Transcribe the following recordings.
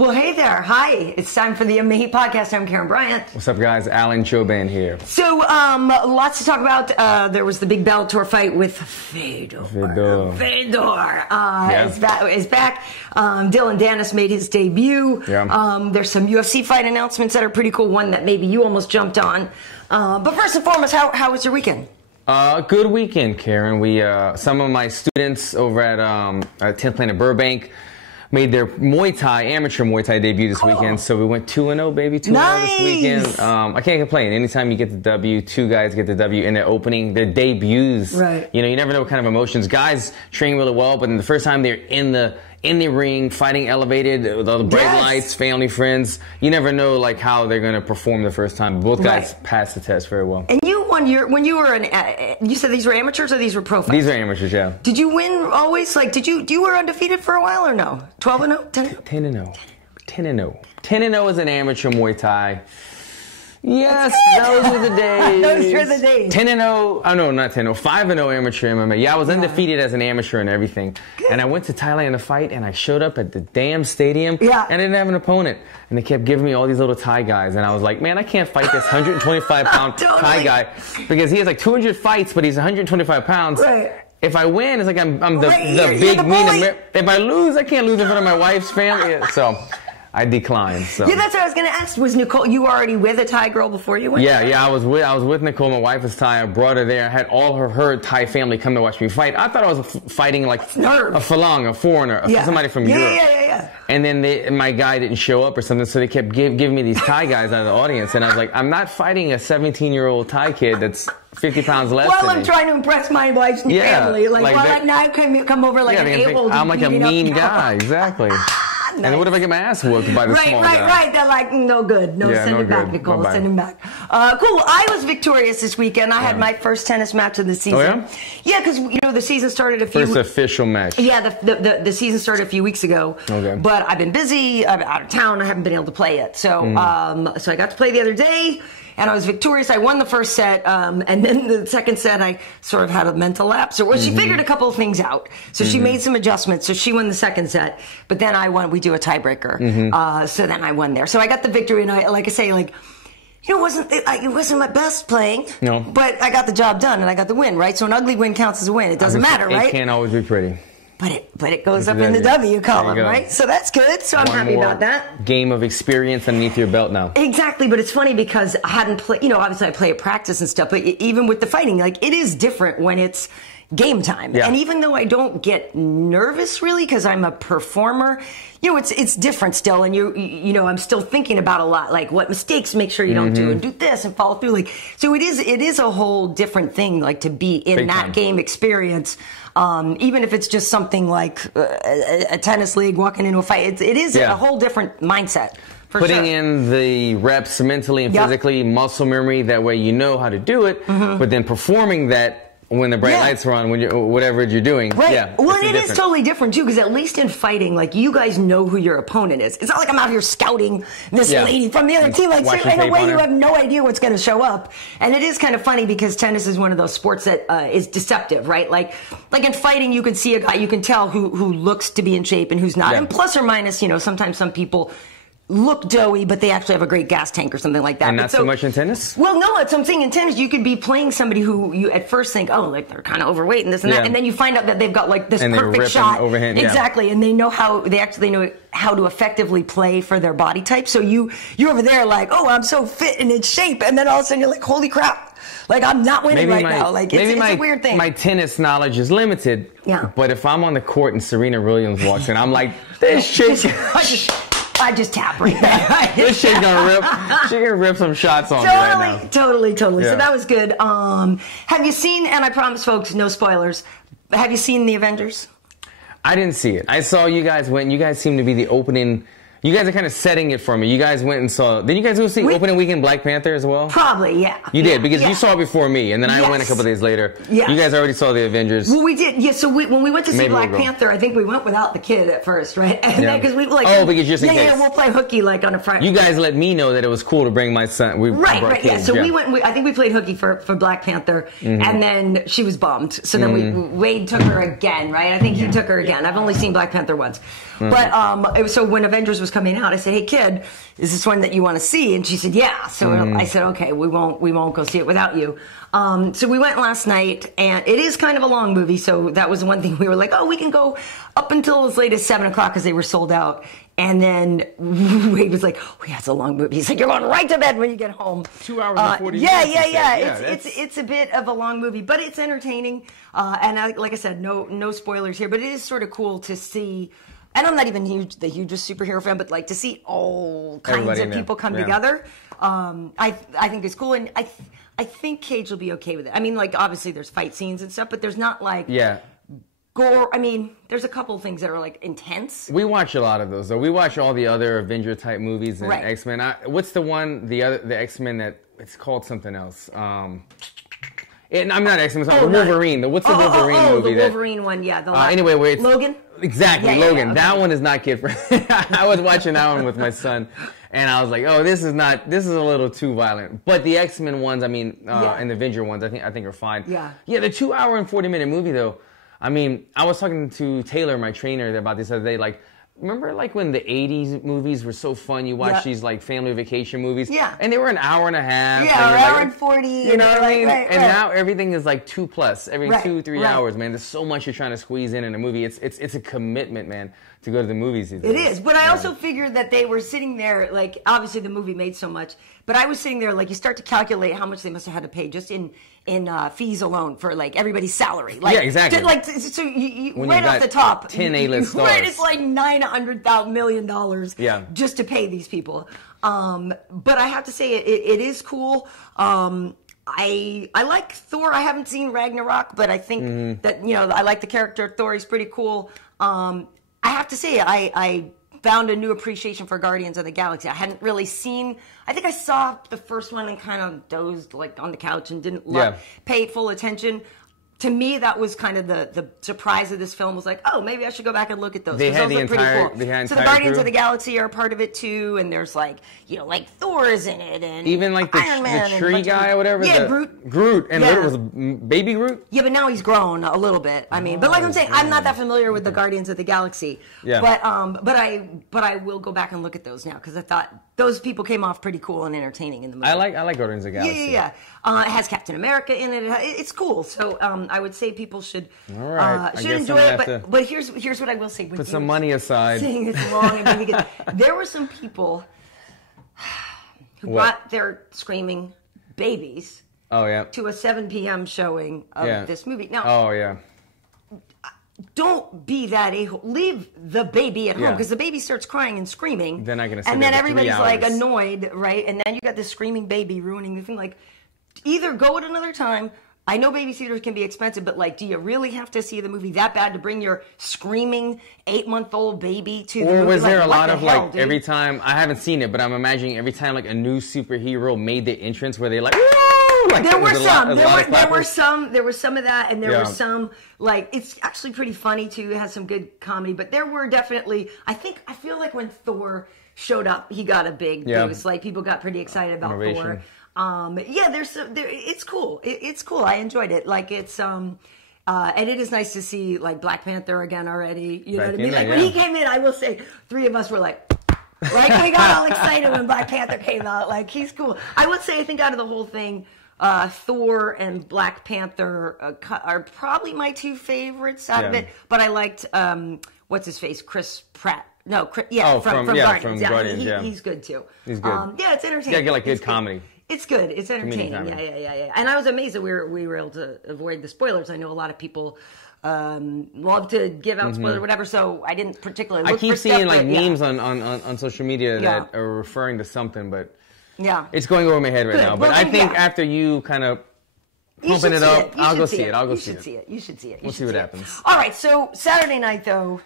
Well, hey there. Hi. It's time for the MMA podcast. I'm Karyn Bryant. What's up, guys? Alan Jouban here. So, lots to talk about. There was the big Bellator fight with Fedor. Is back. Dillon Danis made his debut. Yeah. There's some UFC fight announcements that are pretty cool. One that maybe you almost jumped on. But first and foremost, how was your weekend? Good weekend, Karyn. We some of my students over at 10th Planet Burbank made their amateur Muay Thai debut this weekend. So we went 2-0, baby. 2-0 this weekend. I can't complain. Anytime you get the W, two guys get the W in their opening, their debuts. Right. You know, you never know what kind of emotions. Guys train really well, but the first time they're in the ring, fighting elevated, with all the bright lights, family, friends, you never know like how they're going to perform the first time. Both guys passed the test very well. And you won when you were you said these were amateurs or these were pro fights? These are amateurs, yeah. Did you win always? Like, you were undefeated for a while or no? 12-0? 10-0? 10-0 as an amateur Muay Thai. Yes, those were the days. Those were the days. 10-0. Oh, no, not 10-0. 5-0 amateur MMA. Yeah, I was undefeated as an amateur and everything. And I went to Thailand to fight, and I showed up at the damn stadium, and I didn't have an opponent. And they kept giving me all these little Thai guys, and I was like, man, I can't fight this 125-pound Thai guy because he has like 200 fights, but he's 125 pounds. Right. If I win, it's like I'm the big mean American. If I lose, I can't lose in front of my wife's family. So I declined. So. Yeah, that's what I was going to ask. Was Nicole, you were already with a Thai girl before you went? Yeah, I was with Nicole. My wife is Thai. I brought her there. I had all her Thai family come to watch me fight. I thought I was fighting like a Falang, a foreigner, somebody from Europe. Yeah. And then my guy didn't show up or something, so they kept giving me these Thai guys out of the audience. And I was like, I'm not fighting a 17-year-old Thai kid that's 50 pounds less than me. I'm trying to impress my wife's family. Now I come over like an able. I'm like a mean guy, exactly. Nice. And what if I get my ass whooped by the small guy? Right. They're like, no good. Send him back, Nicole. Bye-bye. Send him back. Cool. I was victorious this weekend. I had my first tennis match of the season. Oh, yeah? Yeah, because, the season started a few... First official match. Yeah, the season started a few weeks ago. Okay. But I've been busy. I'm out of town. I haven't been able to play it. So, so I got to play the other day. And I was victorious. I won the first set, and then the second set, I sort of had a mental lapse. So she figured a couple of things out. So she made some adjustments. So she won the second set, but then I won. We do a tiebreaker. So then I won there. So I got the victory, and it wasn't my best playing. No. But I got the job done, and I got the win, right? So an ugly win counts as a win. It doesn't matter, right? It can't always be pretty. But it goes up in the W column, right? So that's good. So I'm happy about that. Game of experience underneath your belt now. Exactly, but it's funny because I hadn't played, obviously I play at practice and stuff, but even with the fighting, it is different when it's game time. Yeah. And even though I don't get nervous really because I'm a performer, it's different still. And I'm still thinking about a lot, like what mistakes make sure you don't do and do this and follow through. So it is a whole different thing, to be in that game experience. Even if it's just something like a tennis league, walking into a fight, it is a whole different mindset. Putting in the reps mentally and physically, muscle memory, that way you know how to do it, but then performing that when the bright lights are on, when whatever you're doing. Right. Yeah, well, it is totally different, too, because at least in fighting, you guys know who your opponent is. It's not like I'm out here scouting this lady from the other team. In a way, you have no idea what's going to show up. And it is kind of funny because tennis is one of those sports that is deceptive, right? Like in fighting, you can see a guy, you can tell who looks to be in shape and who's not. And plus or minus, sometimes some people look doughy, but they actually have a great gas tank or something like that. And not so much in tennis? Well, no, that's what I'm saying. In tennis, you could be playing somebody who you at first think, they're kind of overweight and this and that, and then you find out that they've got this perfect shot. Overhand, exactly, and they know they actually know how to effectively play for their body type. So you're over there I'm so fit and in shape, and then all of a sudden you're like, holy crap. I'm not winning now. It's a weird thing. My tennis knowledge is limited. Yeah. But if I'm on the court and Serena Williams walks in, I'm like, this chick. I just tap right there. This shit's gonna rip some shots on me right now. Totally. Yeah. So that was good. Have you seen, and I promise folks, no spoilers, have you seen The Avengers? I didn't see it. I saw you guys went, you guys seem to be the opening. You guys are kind of setting it for me. You guys went and saw... Did you guys go see opening weekend Black Panther as well? Probably, yeah. You did, because you saw it before me, and then I went a couple days later. Yeah. You guys already saw The Avengers. Well, we did. Yeah, so when we went to see Black Panther, I think we went without the kid at first, right? And then, because we because just in case. Yeah, we'll play hooky on a Friday. You guys let me know that it was cool to bring my son. Right, yeah. So we went... I think we played hooky for Black Panther, and then she was bummed. So then Wade took her again, right? I think he took her again. I've only seen Black Panther once. But so when Avengers was coming out, I said, "Hey kid, is this one that you want to see?" And she said, "Yeah." So I said, "Okay, we won't go see it without you." So we went last night, and it is kind of a long movie. So that was one thing we were like, "Oh, we can go up until as late as 7 o'clock because they were sold out." And then Wade was like, "Oh yeah, it's a long movie." He's like, "You're going right to bed when you get home." 2 hours and 40 minutes. Yeah. It's a bit of a long movie, but it's entertaining. And like I said, no spoilers here, but it is sort of cool to see. And I'm not even the hugest superhero fan, but like to see all kinds of people come together, I think it's cool. And I think Cage will be okay with it. I mean, like obviously there's fight scenes and stuff, but there's not like gore. I mean, there's a couple of things that are like intense. We watch a lot of those, though. We watch all the other Avenger type movies and X-Men. What's the one, the X-Men that it's called something else? I'm not X-Men. It's Wolverine. What's the Wolverine movie? The Wolverine one, yeah. Anyway, where it's Logan. Exactly, Logan. Okay. That one is not kid friendly. I was watching that one with my son, and I was like, "Oh, this is a little too violent." But the X-Men ones, I mean, and the Avenger ones, I think are fine. Yeah. The 2 hour and 40-minute movie though. I mean, I was talking to Taylor, my trainer, about this other day. Like, remember like when the 80s movies were so fun? You watch these like family vacation movies. Yeah. And they were an hour and a half. Yeah, an hour and 40. You know what I mean? And now everything is like 2+ every 2-3 hours, man. There's so much you're trying to squeeze in a movie. It's a commitment, man, to go to the movies these days. It is. But I also figured that they were sitting there, like, obviously the movie made so much, but I was sitting there, like, you start to calculate how much they must have had to pay just in fees alone for like everyboody everybody's salary. Like, exactly. Like, so you right off the top, 10 A-list stars. Right, it's like $900 million just to pay these people. But I have to say, it is cool. I like Thor. I haven't seen Ragnarok, but I think that, I like the character of Thor. He's pretty cool. I have to say, I found a new appreciation for Guardians of the Galaxy. I hadn't really seen. I think I saw the first one and kind of dozed like on the couch and didn't pay full attention. To me, that was kind of the surprise of this film. Was like, oh, maybe I should go back and look at those. They had those the look entire, pretty cool. So the entire Guardians crew? of the Galaxy are part of it too, and there's like like Thor is in it, and even like the tree guy or whatever. Yeah, Groot, and what was Baby Groot? Yeah, but now he's grown a little bit. I mean, but like I'm saying, I'm not that familiar with the Guardians of the Galaxy. Yeah. But I will go back and look at those now because I thought those people came off pretty cool and entertaining in the movie. I like Guardians of the Galaxy. Yeah. It has Captain America in it. It's cool. So I would say people should enjoy it. But here's what I will say. Put some money aside. Saying it's long and maybe good. There were some people who brought their screaming babies to a 7 p.m. showing of this movie. Now, don't be that a-hole. Leave the baby at home because the baby starts crying and screaming. They're not going to sit and there then for 3 everybody's hours. like annoyed, right? And then you got this screaming baby ruining the thing. Like, either go at another time. I know babysitters can be expensive, but like, do you really have to see the movie that bad to bring your screaming 8-month-old baby to the movie? Or was there a lot of dude? every time, I haven't seen it, but I'm imagining every time like a new superhero made the entrance where they like, woo! Like, there were some of that, and there were some like, it's actually pretty funny too. It has some good comedy, but there were definitely, I feel like when Thor showed up, he got a big boost. Like, people got pretty excited about Thor. It's cool. It's cool. I enjoyed it. Like, it's and it is nice to see like Black Panther again already. You know what I mean? Like, when he came in, I will say 3 of us were like we got all excited when Black Panther came out. Like, he's cool. I would say, I think out of the whole thing, Thor and Black Panther are probably my 2 favorites out of it. But I liked what's his face, Chris Pratt. No, from Guardians. From Guardians. He's good too. He's good. It's entertaining. Yeah, get like good comedy. It's good. It's entertaining. Yeah. And I was amazed that we were able to avoid the spoilers. I know a lot of people love to give out spoilers or whatever, so I didn't particularly look for stuff. I keep seeing memes on social media that are referring to something, but it's going over my head right now. But I think after you kind of pumping it up, I'll go see it. You should see it. You should see it. We'll see what happens. All right, so Saturday night, though.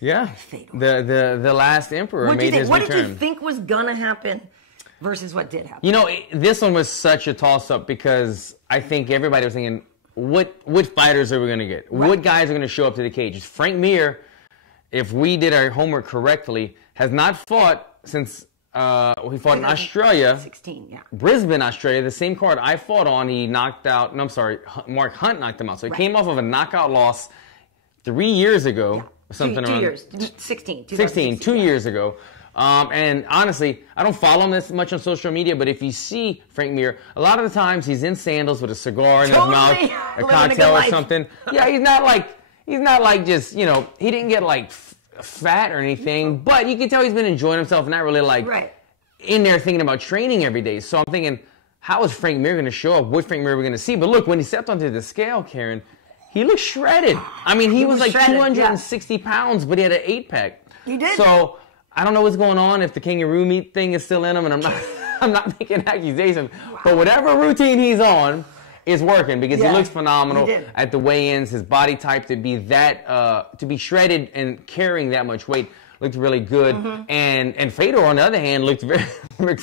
Yeah. The last Emperor made his return. What did you think was going to happen versus what did happen? This one was such a toss-up because I think everybody was thinking, what fighters are we going to get? Right. What guys are going to show up to the cage? Frank Mir, if we did our homework correctly, has not fought since he fought in Australia. 16, Brisbane, Australia, the same card I fought on, he knocked out, Mark Hunt knocked him out. So he came off of a knockout loss 3 years ago something two around. years. 16. 2 years ago. And honestly, I don't follow him this much on social media, but if you see Frank Mir, a lot of the times he's in sandals with a cigar in his mouth, a cocktail or something. Yeah, he's not like just, he didn't get like fat or anything, but you can tell he's been enjoying himself, not really like in there thinking about training every day. So I'm thinking, how is Frank Mir going to show up? What Frank Mir are we going to see? But look, when he stepped onto the scale, Karyn, he looked shredded. I mean, he was like shredded, 260 pounds, but he had an 8-pack. He did. So I don't know what's going on, if the kangaroo meat thing is still in him, and I'm not making accusations. Wow. But whatever routine he's on is working, because he looks phenomenal at the weigh-ins. His body type to be to be shredded and carrying that much weight looked really good. And Fedor, on the other hand, looked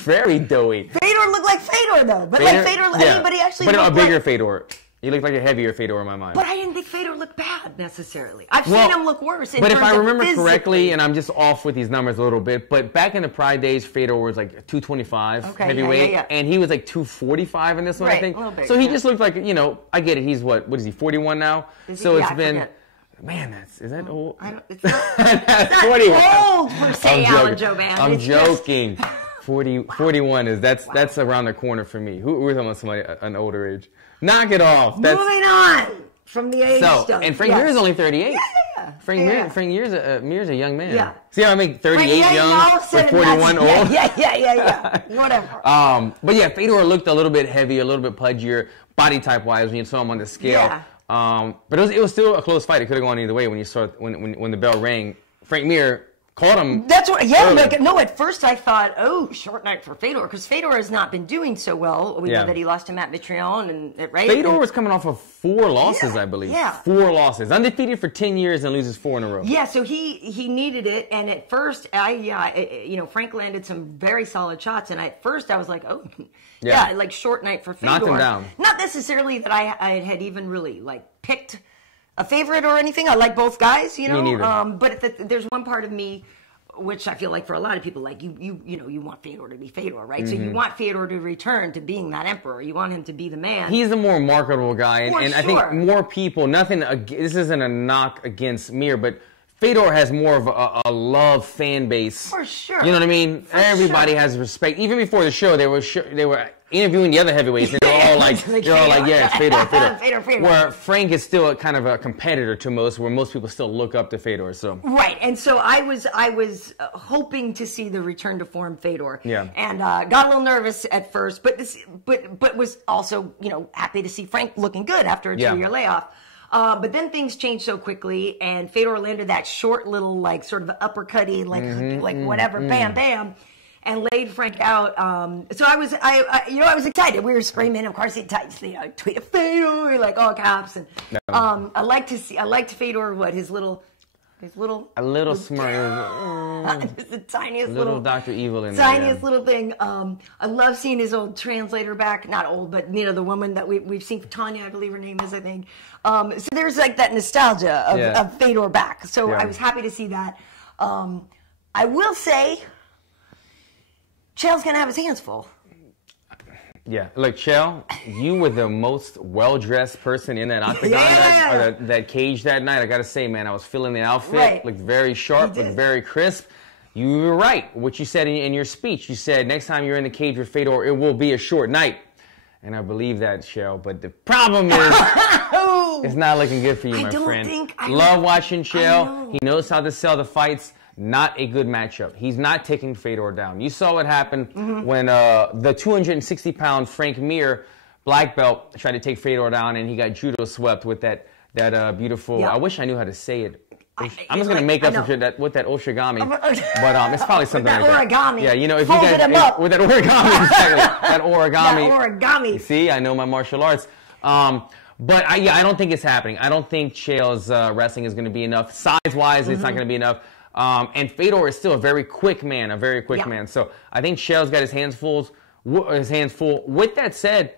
very doughy. Fedor looked like Fedor, though. But like Fedor, anybody actually looked a bigger Fedor. He looked like a heavier Fedor in my mind. But I didn't think Fedor looked bad, necessarily. I've seen him look worse. But if I remember correctly, and I'm just off with these numbers a little bit, but back in the Pride days, Fedor was like 225 heavyweight, and he was like 245 in this one, I think. So he just looked like, I get it. He's what is he, 41 now? So it's been... Man, is that old? It's not old per se, Alan Jouban. I'm joking. 41 is that's around the corner for me. We're talking about somebody an older age. Knock it off. Moving on from the age stuff. And Frank Mir is only 38. Yeah. Frank Mir's a young man. Yeah. See how I make 38 young, but 41 old? Yeah. Whatever. But yeah, Fedor looked a little bit heavy, a little bit pudgier, body type-wise when you saw him on the scale. Yeah. But it was still a close fight. It could have gone either way when you saw when the bell rang. Frank Mir caught him. That's what. Yeah. At first I thought, short night for Fedor, because Fedor has not been doing so well. We know that he lost to Mitrione, and Fedor was coming off of 4 losses, I believe. Yeah. 4 losses, undefeated for 10 years and loses 4 in a row. Yeah. So he needed it, and at first, Frank landed some very solid shots, and at first I was like, like short night for Fedor. Knocked him down. Not necessarily that I had even really picked a favorite or anything. I like both guys, Me neither. But there's one part of me, which I feel like for a lot of people, like you want Fedor to be Fedor, right? So you want Fedor to return to being that emperor. You want him to be the man. He's the more marketable guy, and I think more people. This isn't a knock against Mir, but Fedor has more of a love fan base. For sure. You know what I mean? Everybody has respect. Even before the show, they were interviewing the other heavyweights, and they're all like, it's Fedor. Fedor. Where Frank is still a kind of a competitor to most, where most people still look up to Fedor. So right, and so I was hoping to see the return to form Fedor. Yeah. And got a little nervous at first, but was also happy to see Frank looking good after a 2-year layoff. But then things changed so quickly, and Fedor landed that short little sort of uppercutty bam bam, and laid Frank out. So I was excited. We were screaming, of course, tweet Fedor all caps, and I liked Fedor. His little smart, just the tiniest little Dr. Evil in tiniest little thing. I love seeing his old translator back. Not old, but the woman that we've seen, Tanya, I believe her name is. I think. So there's that nostalgia of Fedor back. So I was happy to see that. I will say, Chael's gonna have his hands full. Yeah, look, Chael, you were the most well-dressed person in that octagon, that cage that night. I got to say, man, I was feeling the outfit. Right. Looked very sharp, looked very crisp. You were right. What you said in your speech, you said next time you're in the cage with Fedor, it will be a short night. And I believe that, Chael. But the problem is, it's not looking good for you, my friend. Love watching Chael. He knows how to sell the fights. Not a good matchup. He's not taking Fedor down. You saw what happened when the 260-pound Frank Mir, black belt, tried to take Fedor down, and he got judo swept with that beautiful. I wish I knew how to say it. I'm just gonna make up some shit with that oshigami, but it's probably something like that. Origami. Yeah, if you guys with that origami, exactly. That origami. That origami. See, I know my martial arts. But I don't think it's happening. I don't think Chael's wrestling is going to be enough. Size-wise, it's not going to be enough. And Fedor is still a very quick man, man. So I think Chael's got his hands full. With that said,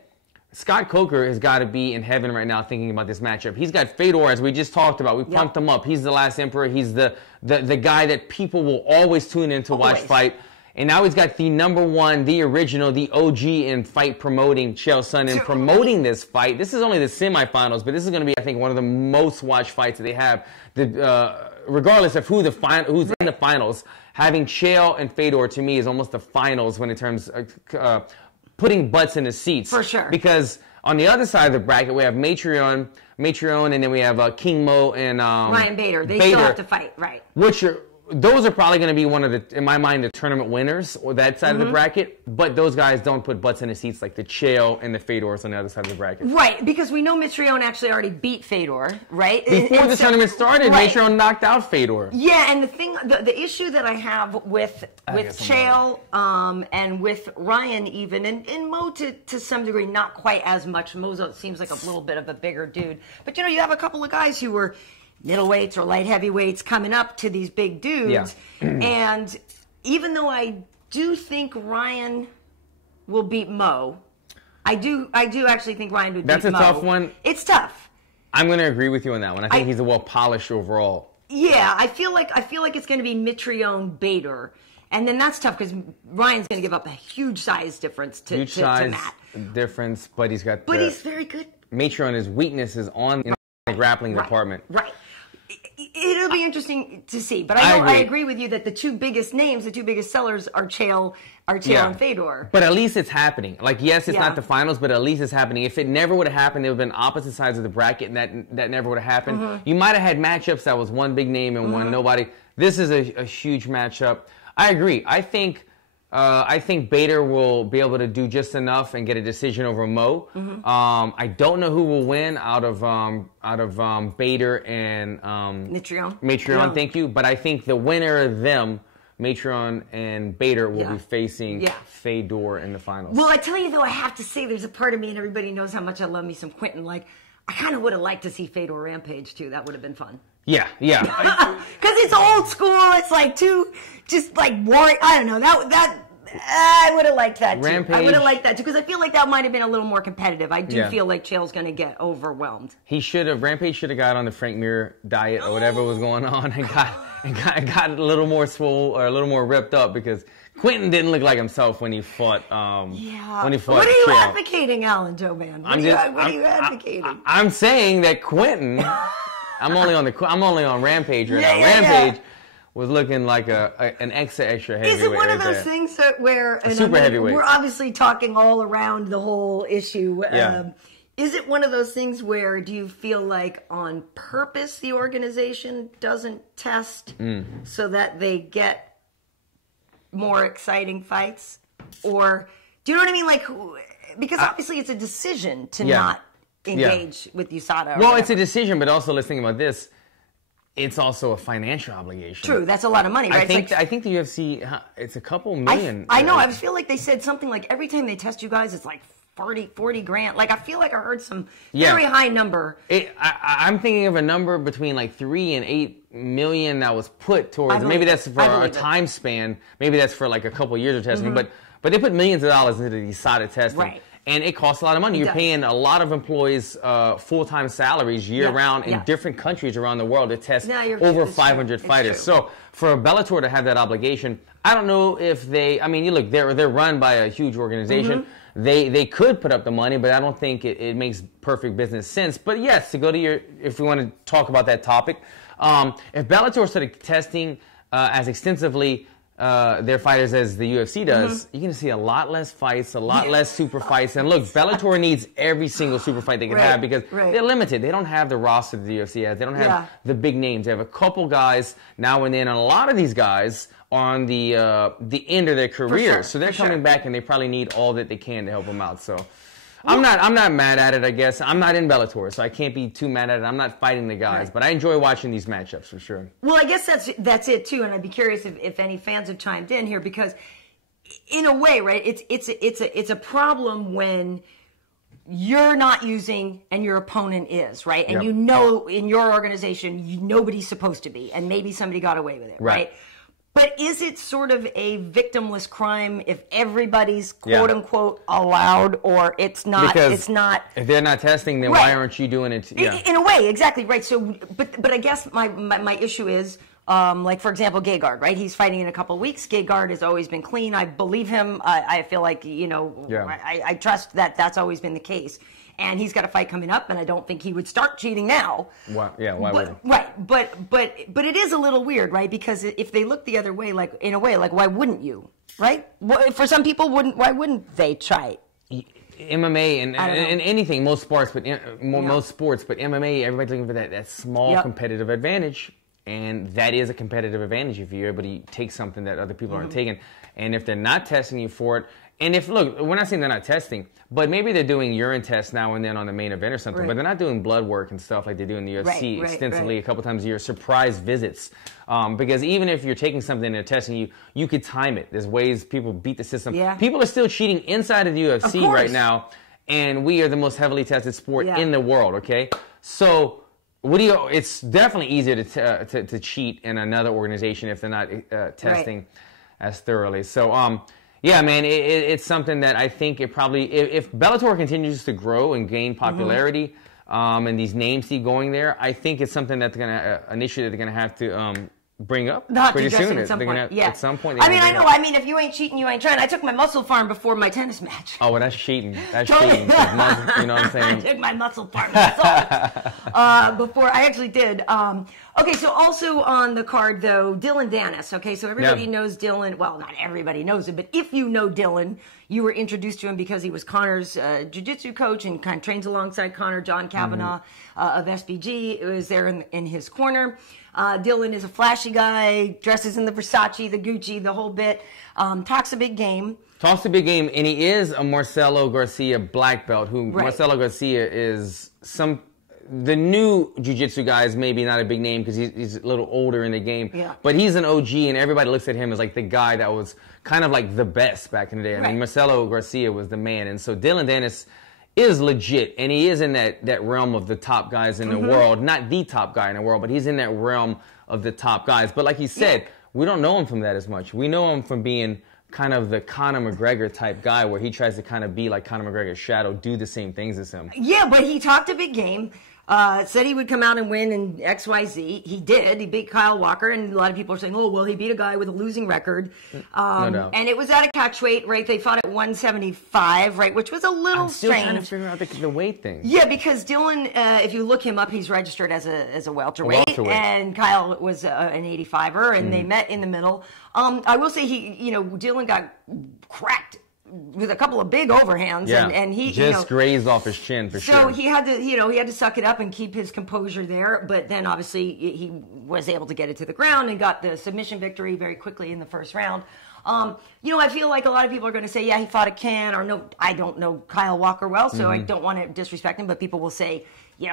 Scott Coker has got to be in heaven right now thinking about this matchup. He's got Fedor, as we just talked about. We pumped him up. He's the last emperor. He's the guy that people will always tune in to watch fight. And now he's got the number one, the original, the OG in fight promoting, Chael Sonnen, promoting this fight. This is only the semifinals, but this is going to be, I think, one of the most watched fights that they have. regardless of who's in the finals, having Chael and Fedor to me is almost the finals when in terms of putting butts in the seats. For sure. Because on the other side of the bracket, we have Mitrione, and then we have King Mo and Ryan Bader. They still have to fight, right? Those are probably going to be one of the, in my mind, the tournament winners, or that side of the bracket. But those guys don't put butts in the seats like the Chael and the Fedors on the other side of the bracket. Right, because we know Mitrione actually already beat Fedor, right? Before the tournament started, Mitrione knocked out Fedor. Yeah, and the issue that I have with Chael and with Ryan even, and Mo to some degree, not quite as much. Mo seems like a little bit of a bigger dude. But, you know, you have a couple of guys who were middleweights or light heavyweights coming up to these big dudes. Yeah. And even though I do think Ryan will beat Mo, I do actually think Ryan would beat Mo. That's a tough one. It's tough. I'm going to agree with you on that one. I think he's a well-polished overall. Yeah, I feel like it's going to be Mitrione Bader. And then that's tough because Ryan's going to give up a huge size difference to Matt. Difference, but he's got he's very good. Mitrione's weakness is on the grappling department. Right. It'll be interesting to see, but I agree with you that the two biggest names, the two biggest sellers are Chael and Fedor. But at least it's happening. Like, yes, it's not the finals, but at least it's happening. If it never would have happened, there would have been opposite sides of the bracket, and that never would have happened. You might have had matchups that was one big name and one nobody. This is a huge matchup. I agree. I think Bader will be able to do just enough and get a decision over Mo. I don't know who will win out of Bader and Mitrione. Thank you. But I think the winner of them, Mitrione and Bader, will be facing Fedor in the finals. Well, I tell you though, I have to say, there's a part of me, and everybody knows how much I love me some Quentin. Like, I kind of would have liked to see Fedor rampage too. That would have been fun. Yeah. Because it's old school. It's like just like war. I don't know. That I would have liked that too. Rampage. I would have liked that too because I feel like that might have been a little more competitive. I do feel like Chael's going to get overwhelmed. Rampage should have got on the Frank Mir diet or whatever was going on and got a little more swole or a little more ripped up because Quentin didn't look like himself when he fought. When he fought what are you Chael. advocating, Alan Jouban? What are you advocating? I'm saying that Quentin. I'm only on Rampage right now. Rampage was looking like an extra heavyweight. Is it one of those things where super heavyweight? We're obviously talking all around the whole issue. Is it one of those things where do you feel like on purpose the organization doesn't test so that they get more exciting fights, or do you know what I mean? Like, because obviously it's a decision to not engage with USADA. Well, it's a decision, but also let's think about this. It's also a financial obligation. True, that's a lot of money, right? I think the UFC, it's a couple million. I know. I feel like they said something like every time they test you guys, it's like 40 grand. Like I feel like I heard some very high number. I'm thinking of a number between like 3 and 8 million that was put towards. Maybe that's for a time span. Maybe that's for like a couple years of testing. But they put millions of dollars into the USADA testing. Right. And it costs a lot of money. You're paying a lot of employees full-time salaries year-round in different countries around the world to test over 500 fighters. So for Bellator to have that obligation, I don't know if they. I mean, you look, they're run by a huge organization. They could put up the money, but I don't think it makes perfect business sense. But yes, to go to if we want to talk about that topic, if Bellator started testing as extensively their fighters as the UFC does, you're going to see a lot less fights, a lot less super fights. And look, Bellator needs every single super fight they can have because they're limited. They don't have the roster that the UFC has. They don't have the big names. They have a couple guys now and then, and a lot of these guys are on the end of their career. So they're coming back, and they probably need all that they can to help them out. So I'm not mad at it, I guess. I'm not in Bellator, so I can't be too mad at it. I'm not fighting the guys, but I enjoy watching these matchups for sure. Well, I guess that's it too, and I'd be curious if any fans have chimed in here because, in a way, right? It's a problem when you're not using and your opponent is, right? And you know in your organization nobody's supposed to be, and maybe somebody got away with it, right? But is it sort of a victimless crime if everybody's quote unquote allowed, or it's not? Because it's not. If they're not testing, then why aren't you doing it? In a way, exactly right. So, but I guess my issue is, Like, for example, Gegard, right? He's fighting in a couple of weeks. Gegard has always been clean. I believe him. I feel like, I trust that that's always been the case. And he's got a fight coming up, and I don't think he would start cheating now. Why would he? Right, but it is a little weird, right? Because if they look the other way, like, in a way, like, why wouldn't you, right? For some people, why wouldn't they try it? MMA and anything, most sports, but MMA, everybody's looking for that small competitive advantage, and that is a competitive advantage if you're able to take something that other people aren't taking. And if they're not testing you for it, and look, we're not saying they're not testing, but maybe they're doing urine tests now and then on the main event or something, but they're not doing blood work and stuff like they do in the UFC extensively a couple times a year, surprise visits. Because even if you're taking something and they're testing you, you could time it. There's ways people beat the system. Yeah. People are still cheating inside of the UFC right now, and we are the most heavily tested sport in the world, okay? So it's definitely easier to cheat in another organization if they're not testing as thoroughly. So, yeah, man, it's something that I think it probably, if Bellator continues to grow and gain popularity, and these names keep going there, I think it's something that's an issue that they're gonna have to bring up pretty soon. At some point. I know. I mean, if you ain't cheating, you ain't trying. I took my muscle farm before my tennis match. Oh, well, that's cheating. That's cheating. You know what I'm saying? I took my muscle farm before I actually did. Okay, so also on the card, though, Dillon Danis. Okay, so everybody knows Dillon. Well, not everybody knows him, but if you know Dillon, you were introduced to him because he was Conor's jiu-jitsu coach and kind of trains alongside Conor. John Kavanagh of SBG was there in his corner. Dillon is a flashy guy, dresses in the Versace, the Gucci, the whole bit. Talks a big game. And he is a Marcelo Garcia black belt, who Marcelo Garcia is the new jiu-jitsu guy is maybe not a big name because he's a little older in the game, but he's an OG, and everybody looks at him as like the guy that was kind of like the best back in the day. I mean, Marcelo Garcia was the man, and so Dillon Danis is legit, and he is in that realm of the top guys in the world. Not the top guy in the world, but he's in that realm of the top guys. But like he said, we don't know him from that as much. We know him from being kind of the Conor McGregor type guy where he tries to kind of be like Conor McGregor's shadow, do the same things as him. Yeah, but he talked a big game. Said he would come out and win in XYZ. He did. He beat Kyle Walker, and a lot of people are saying, oh, well, he beat a guy with a losing record. No doubt. And it was at a catch weight, right? They fought at 175, right, which was a little strange. I'm still trying to figure out the weight thing. Yeah, because Dillon, if you look him up, he's registered as a welterweight, and Kyle was an 85er, and they met in the middle. I will say Dillon got cracked with a couple of big overhands, and he just grazed off his chin for sure. So he had to suck it up and keep his composure there. But then obviously he was able to get it to the ground and got the submission victory very quickly in the first round. I feel like a lot of people are going to say, yeah, he fought a can, or no, I don't know Kyle Walker well, so I don't want to disrespect him, but people will say,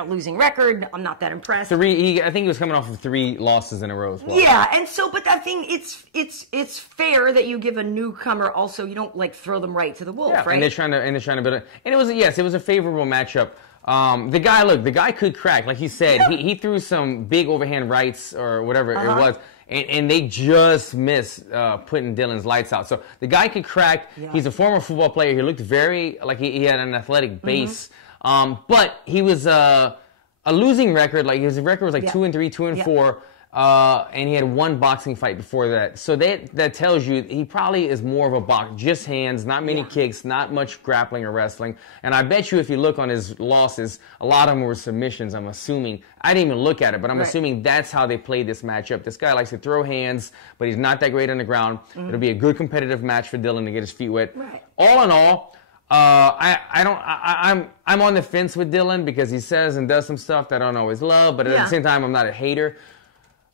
losing record, I'm not that impressed. I think he was coming off of 3 losses in a row as well. Yeah, and so, but I think it's fair that you give a newcomer also, you don't like throw them right to the wolf, right? And they're trying to build it. And it was a favorable matchup. The guy could crack, like he said. He threw some big overhand rights or whatever it was. And they just missed putting Dillon's lights out. So the guy could crack. Yeah. He's a former football player. He looked very like he had an athletic base. But he was a losing record. Like his record was like 2-3, 2-4. And he had 1 boxing fight before that. So that tells you he probably is more of a boxer. Just hands, not many kicks, not much grappling or wrestling. And I bet you if you look on his losses, a lot of them were submissions, I'm assuming. I didn't even look at it, but I'm assuming that's how they played this matchup. This guy likes to throw hands, but he's not that great on the ground. It'll be a good competitive match for Dillon to get his feet wet. Right. All in all, I'm on the fence with Dillon because he says and does some stuff that I don't always love, but at the same time, I'm not a hater.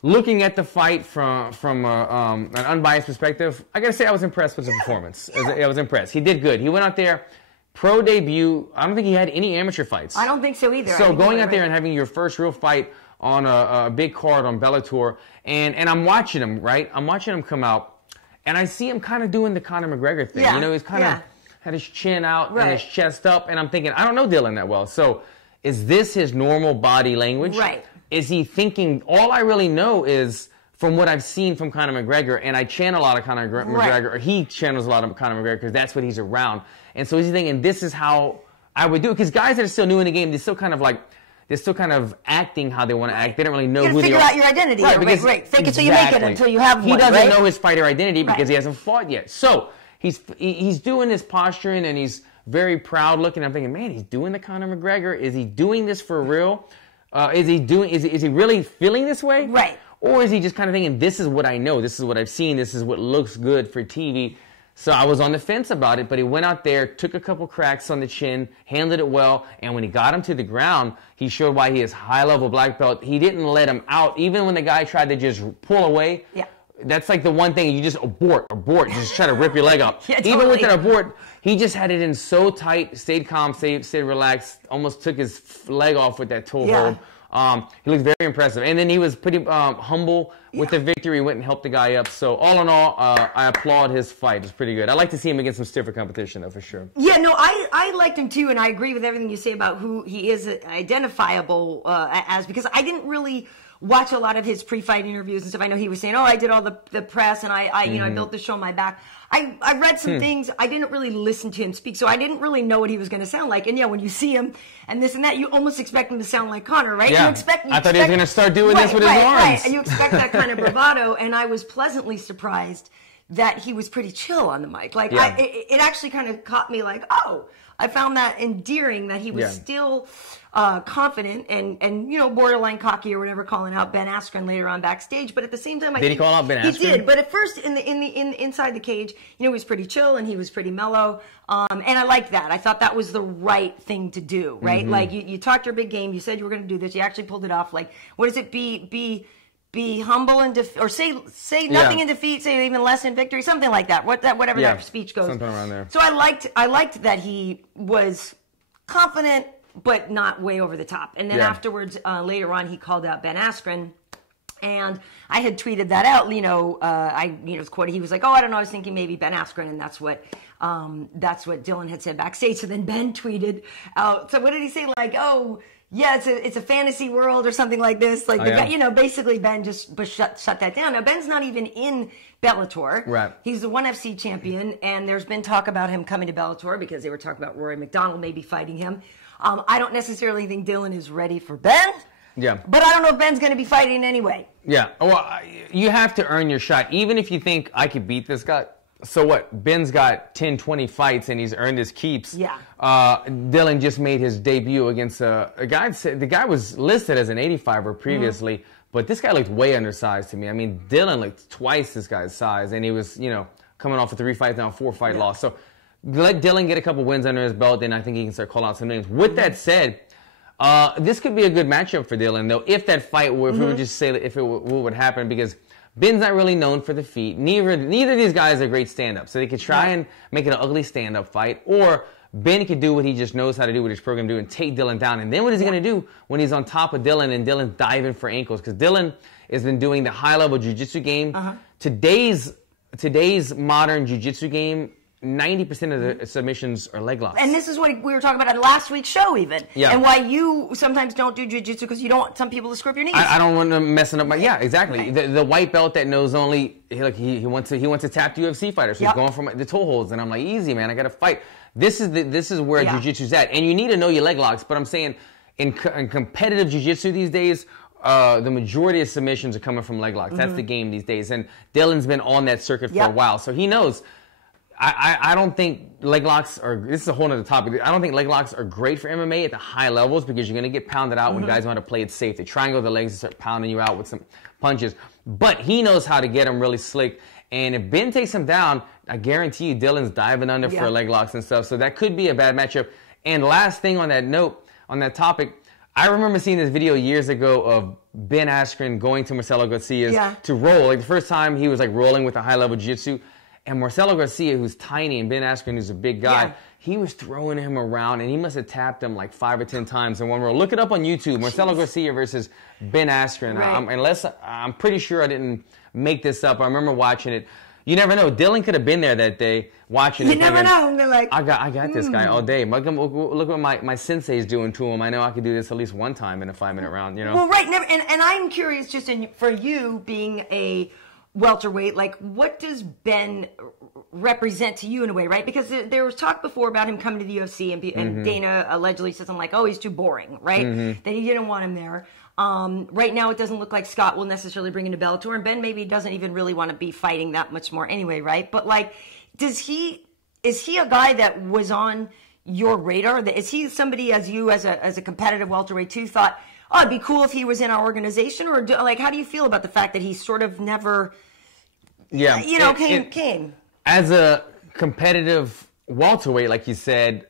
Looking at the fight from an unbiased perspective, I gotta say I was impressed with the performance. I was impressed. He did good. He went out there, pro debut. I don't think he had any amateur fights. I don't think so either. So going out there and having your first real fight on a big card on Bellator, and I'm watching him, right? I'm watching him come out, and I see him kind of doing the Conor McGregor thing. Yeah. He's kind of had his chin out and his chest up, and I'm thinking, I don't know Dillon that well. So is this his normal body language? Right. Is he thinking, all I really know is from what I've seen from Conor McGregor, and I channel a lot of Conor McGregor, or he channels a lot of Conor McGregor because that's what he's around. And so is he thinking, this is how I would do it? Because guys that are still new in the game, they're still kind of like, they're still kind of acting how they want to act. They don't really know who they are. Figure out your identity. Right. Fake it till you make it until you have one. He doesn't know his fighter identity because he hasn't fought yet. So he's doing this posturing and he's very proud looking. I'm thinking, man, he's doing the Conor McGregor. Is he doing this for real? Is he really feeling this way? Right. Or is he just kind of thinking, this is what I know, this is what I've seen, this is what looks good for TV? So I was on the fence about it, but he went out there, took a couple cracks on the chin, handled it well, and when he got him to the ground, he showed why he is high-level black belt. He didn't let him out, even when the guy tried to just pull away. Yeah. That's like the one thing, you just abort, just try to rip your leg up. Yeah, totally. Even with an abort, he just had it in so tight, stayed calm, stayed relaxed, almost took his leg off with that toe hold. He looked very impressive. And then he was pretty humble with the victory. He went and helped the guy up. So all in all, I applaud his fight. It was pretty good. I'd like to see him against some stiffer competition, though, for sure. Yeah, no, I liked him, too, and I agree with everything you say about who he is identifiable as, because I didn't really watch a lot of his pre-fight interviews and stuff. I know he was saying, I did all the press, and I built the show on my back. I read some things. I didn't really listen to him speak, so I didn't really know what he was going to sound like. And when you see him and this and that, you almost expect him to sound like Conor, right? Yeah. I thought he was going to start doing this with his arms. Right, and you expect that kind of bravado, and I was pleasantly surprised that he was pretty chill on the mic. Like, it actually kind of caught me like, I found that endearing that he was still confident and borderline cocky or whatever, calling out Ben Askren later on backstage. But at the same time, did he call out Ben Askren? He did. But at first, inside the cage, he was pretty chill and he was pretty mellow. And I liked that. I thought that was the right thing to do. Right? Like you talked your big game. You said you were going to do this. You actually pulled it off. Like, what does it be humble and or say nothing in defeat, say even less in victory, something like that. Whatever that speech goes. Something around there. So I liked that he was confident but not way over the top. And then afterwards, later on, he called out Ben Askren, and I had tweeted that out. Was quoted. He was like, I don't know. I was thinking maybe Ben Askren, and that's what Dillon had said backstage. So then Ben tweeted out. So what did he say? Like, yeah, it's a fantasy world or something like this. Like, basically Ben just shut that down. Now, Ben's not even in Bellator. Right. He's the ONE FC champion, and there's been talk about him coming to Bellator because they were talking about Rory McDonald maybe fighting him. I don't necessarily think Dillon is ready for Ben. Yeah. But I don't know if Ben's going to be fighting anyway. Yeah. Well, you have to earn your shot. Even if you think I could beat this guy. So what? Ben's got 10, 20 fights, and he's earned his keeps. Yeah. Dillon just made his debut against a guy. The guy was listed as an 85er previously, but this guy looked way undersized to me. I mean, Dillon looked twice this guy's size, and he was, coming off of 3 fights now, 4-fight loss. So let Dillon get a couple wins under his belt, then I think he can start calling out some names. With that said, this could be a good matchup for Dillon, though, if that fight were, if we would just say that what would happen, because Ben's not really known for the feet. Neither of these guys are great stand-ups, so they could try and make it an ugly stand-up fight, or Ben could do what he just knows how to do, what his program do, and take Dillon down. And then what is he going to do when he's on top of Dillon and Dillon's diving for ankles? Because Dillon has been doing the high-level jiu-jitsu game. Today's modern jiu-jitsu game, 90% of the submissions are leg locks. And this is what we were talking about on last week's show, even. Yeah. And why you sometimes don't do jiu-jitsu, because you don't want some people to screw up your knees. I don't want them messing up my... Yeah, exactly. Right. The white belt that knows only... He wants to tap UFC fighters, so he's going for the toe holds. And I'm like, easy, man, I got to fight. This is where jiu-jitsu's at. And you need to know your leg locks. But I'm saying, in competitive jiu-jitsu these days, the majority of submissions are coming from leg locks. That's the game these days. And Dillon's been on that circuit for a while. So he knows... I don't think leg locks are... This is a whole other topic. I don't think leg locks are great for MMA at the high levels, because you're going to get pounded out when guys know how to play it safe. They triangle the legs and start pounding you out with some punches. But he knows how to get them really slick. And if Ben takes him down, I guarantee you Dillon's diving under for leg locks and stuff. So that could be a bad matchup. And last thing on that note, on that topic, I remember seeing this video years ago of Ben Askren going to Marcelo Garcia's to roll. Like the first time he was like rolling with a high-level jiu-jitsu. And Marcelo Garcia, who's tiny, and Ben Askren, who's a big guy, he was throwing him around, and he must have tapped him like 5 or 10 times in one row. Look it up on YouTube, Marcelo Garcia versus Ben Askren. Right. I'm pretty sure I didn't make this up. I remember watching it. You never know. Dillon could have been there that day watching it. You never know. They're like, I got this guy all day. Look what my sensei's doing to him. I know I could do this at least one time in a 5-minute round. Well, right. And I'm curious, just for you being a welterweight, like, what does Ben represent to you in a way, right? Because there was talk before about him coming to the UFC, and Dana allegedly said something like, oh, he's too boring, right? That he didn't want him there. Right now, it doesn't look like Scott will necessarily bring him to Bellator, and Ben maybe doesn't even really want to be fighting that much more anyway, right? But like, is he a guy that was on your radar? Is he somebody as a competitive welterweight too thought, oh, it'd be cool if he was in our organization? Or like, how do you feel about the fact that he sort of never, came? As a competitive welterweight, like you said,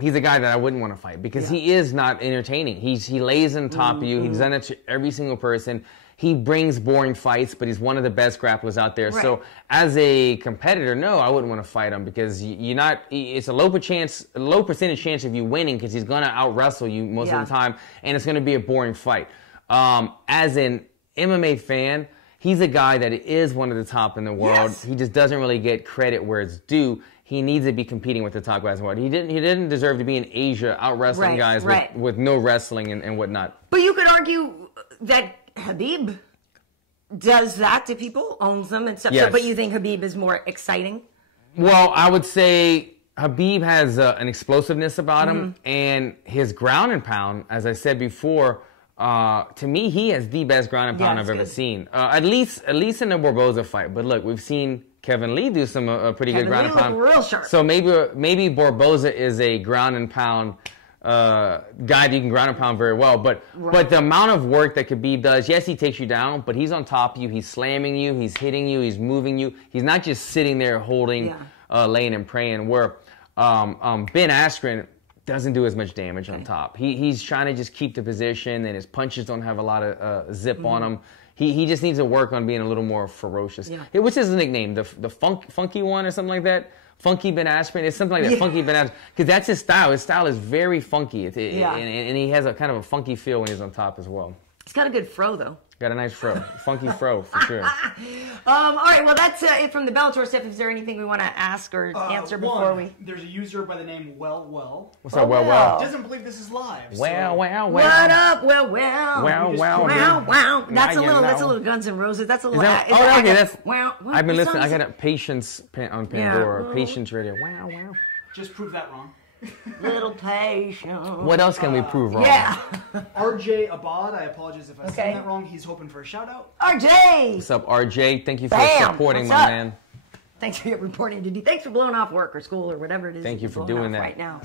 he's a guy that I wouldn't want to fight because he is not entertaining. He lays on top of you. He's done it to every single person. He brings boring fights, but he's one of the best grapplers out there. Right. So as a competitor, no, I wouldn't want to fight him because it's a low percentage chance of you winning because he's going to out-wrestle you most of the time, and it's going to be a boring fight. As an MMA fan, he's a guy that is one of the top in the world. Yes. He just doesn't really get credit where it's due. He needs to be competing with the top guys in the world. He didn't deserve to be in Asia out-wrestling guys with no wrestling and whatnot. But you could argue that Khabib does that to people, owns them and stuff. Yes. So, but you think Khabib is more exciting? Well, I would say Khabib has an explosiveness about him, and his ground and pound, as I said before, to me, he has the best ground and pound I've ever seen. At least in the Barboza fight. But look, we've seen Kevin Lee do some pretty good ground and pound. Real sharp. So maybe Barboza is a ground and pound guy that you can ground and pound very well. But the amount of work that Khabib does, yes, he takes you down, but he's on top of you. He's slamming you. He's hitting you. He's moving you. He's not just sitting there holding, laying and praying. Where Ben Askren doesn't do as much damage on top. He's trying to just keep the position, and his punches don't have a lot of zip on them. He just needs to work on being a little more ferocious. Yeah. Which is the nickname, the funky one or something like that. Funky Ben Askren. It's something like that. Funky Ben Askren. Because that's his style. His style is very funky. And he has a kind of a funky feel when he's on top as well. He's got a good fro, though. Got a nice fro. Funky fro, for sure. All right, well, that's it from the Bellator stuff. Is there anything we want to ask or answer before we... There's a user by the name Well. What's up, Well? Doesn't believe this is live. Well. What up, Well? Wow. That's a little Guns N' Roses. That's a little... I've been listening. I got a Patience on Pandora. Patience Radio. Wow. Just prove that wrong. Little patience. What else can we prove wrong? Yeah. RJ Abad, I apologize if I said that wrong. He's hoping for a shout out. RJ! What's up, RJ? Thank you for supporting my man. Thanks for reporting to do. Thanks for blowing off work or school or whatever it is. Thank you for doing that right now.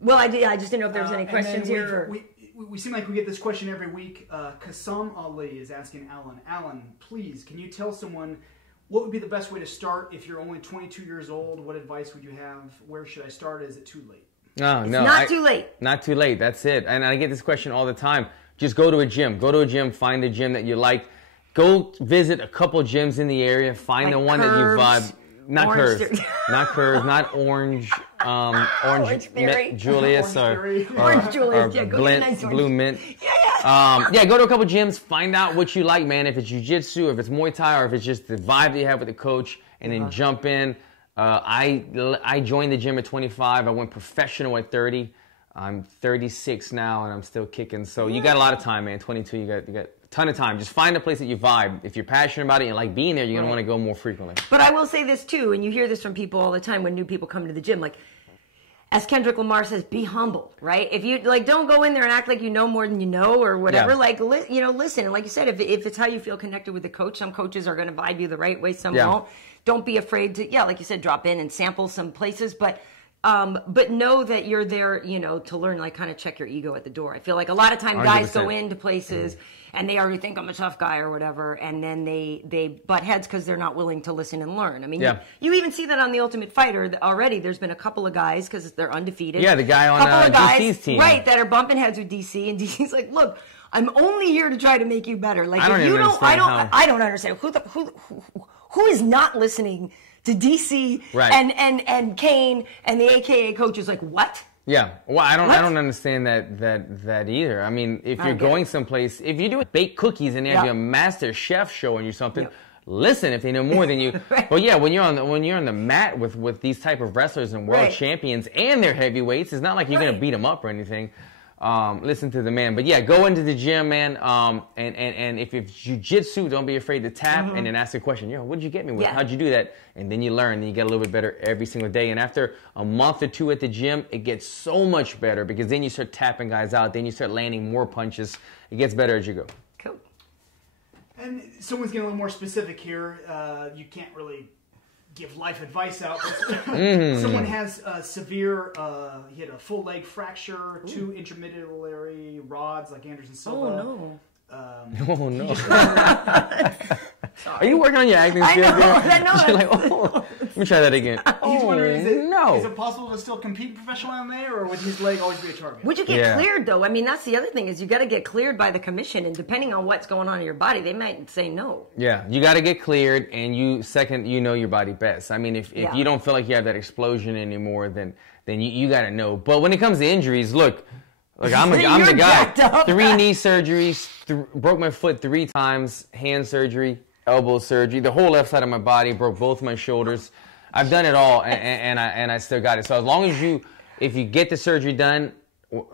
Well, I just didn't know if there was any questions here. We seem like we get this question every week. Kasam Ali is asking Alan. Alan, please, can you tell someone what would be the best way to start if you're only 22 years old? What advice would you have? Where should I start? Is it too late? No, not too late. Not too late. That's it. And I get this question all the time. Just go to a gym. Go to a gym. Find a gym that you like. Go visit a couple gyms in the area. Find the one that you vibe. Not Curves. Not Curves. Not Orange. Orange Julius or Blue Mint. Go to a couple gyms. Find out what you like, man. If it's jiu-jitsu, if it's Muay Thai, or if it's just the vibe that you have with the coach, and then jump in. I joined the gym at 25. I went professional at 30. I'm 36 now, and I'm still kicking. So you got a lot of time, man. 22, you got a ton of time. Just find a place that you vibe. If you're passionate about it and like being there, you're going to want to go more frequently. But I will say this, too, and you hear this from people all the time when new people come to the gym. Like, as Kendrick Lamar says, be humble, right? If you, don't go in there and act like you know more than you know or whatever. Yeah. Listen. And like you said, if it's how you feel connected with the coach, some coaches are going to vibe you the right way, some won't. Don't be afraid to, like you said, drop in and sample some places. But know that you're there, to learn, kind of check your ego at the door. I feel like a lot of time guys 100%. Go into places and they already think I'm a tough guy or whatever, and then they butt heads because they're not willing to listen and learn. I mean, you even see that on The Ultimate Fighter already. There's been a couple of guys, because they're undefeated. Yeah, the guy on DC's team. Right, that are bumping heads with DC, and DC's like, look, I'm only here to try to make you better. Like, I don't understand. Who is not listening to DC and Kane and the AKA coaches? Like, what? Yeah, well, I don't understand that either. I mean, if you're going someplace, if you're doing baked cookies and they have your master chef showing you something, listen if they know more than you. But yeah, when you're on the mat with these type of wrestlers and world champions and their heavyweights, it's not like you're gonna beat them up or anything. listen to the man. But yeah, go into the gym, man. And if it's jiu-jitsu, don't be afraid to tap and then ask a question. Yo, what did you get me with? How'd you do that? And then you learn, and you get a little bit better every single day. And after a month or two at the gym, it gets so much better because then you start tapping guys out. Then you start landing more punches. It gets better as you go. Cool. And someone's getting a little more specific here. You can't really give life advice out. Someone has severe, he had a full leg fracture, 2 intermedullary rods like Anderson Silva. Oh no. Are you working on your acting skills? I know. You're like, let me try that again. He's wondering, is it possible to still compete in professional MMA, or would his leg always be a target? Would you get cleared, though? I mean, that's the other thing, is you got to get cleared by the commission, and depending on what's going on in your body, they might say no. Yeah, you got to get cleared, and you know your body best. I mean, if you don't feel like you have that explosion anymore, then you got to know. But when it comes to injuries, look, I'm the guy. 3 knee surgeries, broke my foot 3 times, hand surgery, elbow surgery, the whole left side of my body, broke both my shoulders. I've done it all, and I still got it. So as long as if you get the surgery done,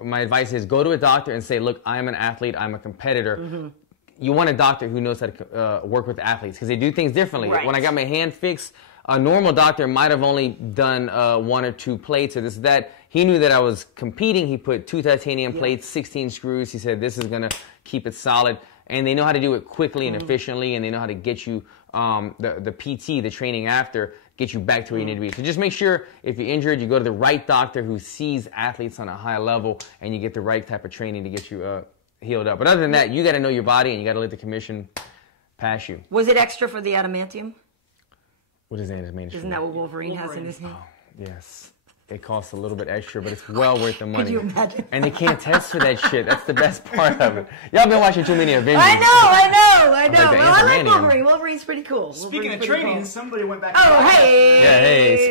my advice is go to a doctor and say, look, I'm an athlete, I'm a competitor. You want a doctor who knows how to work with athletes because they do things differently. Right. When I got my hand fixed, a normal doctor might have only done 1 or 2 plates or this, that. He knew that I was competing. He put 2 titanium plates, 16 screws. He said, this is going to keep it solid. And they know how to do it quickly and efficiently, and they know how to get you the PT, the training after, get you back to where you need to be. So just make sure if you're injured, you go to the right doctor who sees athletes on a high level, and you get the right type of training to get you healed up. But other than that, you got to know your body, and you got to let the commission pass you. Was it extra for the adamantium? What is adamantium? Isn't that what Wolverine has in his hand? Oh, yes. It costs a little bit extra, but it's well worth the money. Could you imagine? And they can't test for that shit. That's the best part of it. Y'all been watching too many Avengers. I know. Like, well, I like Wolverine. Wolverine's pretty cool. Speaking of training, somebody went back. Oh, hey. Yeah, hey.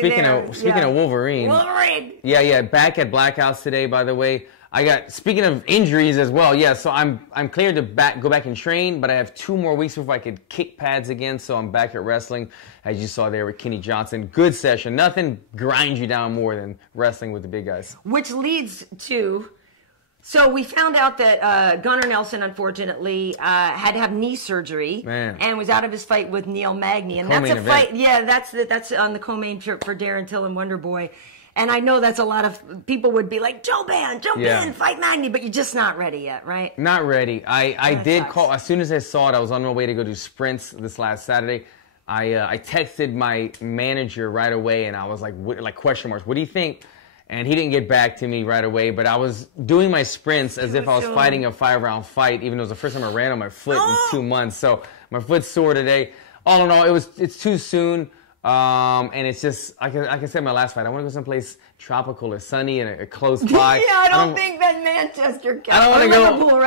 Speaking of Wolverine. Wolverine. Yeah. Back at Blackouts today, by the way. Speaking of injuries as well, so I'm cleared to go back and train, but I have 2 more weeks before I could kick pads again, so I'm back at wrestling, as you saw there with Kenny Johnson. Good session. Nothing grinds you down more than wrestling with the big guys. Which leads to, so we found out that Gunnar Nelson, unfortunately, had to have knee surgery and was out of his fight with Neil Magny. And that's a fight, that's on the co-main for Darren Till and Wonder Boy. And I know that's a lot of people would be like, Jouban, fight Magny, but you're just not ready yet, right? Not ready. I did call, as soon as I saw it, I was on my way to go do sprints this last Saturday. I texted my manager right away, and I was like question marks, what do you think? And he didn't get back to me right away, but I was doing my sprints as if I was fighting a 5-round fight, even though it was the first time I ran on my foot in 2 months. So my foot's sore today. All in all, it's too soon. And it's just, like I said in my last fight, I want to go someplace tropical or sunny and a close by. I don't think that Manchester counts. I don't want to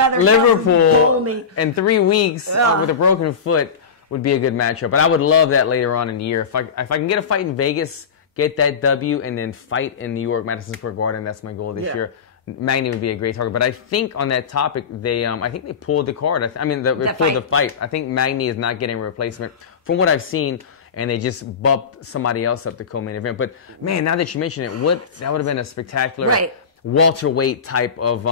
go Liverpool in 3 weeks with a broken foot would be a good matchup. But I would love that later on in the year. If I can get a fight in Vegas, get that W, and then fight in New York, Madison Square Garden, that's my goal this year. Magny would be a great target. But I think on that topic, I think they pulled the card. They pulled the fight. I think Magny is not getting a replacement. From what I've seen, and they just bumped somebody else up the co-main event. But, man, now that you mention it, that would have been a spectacular welterweight type of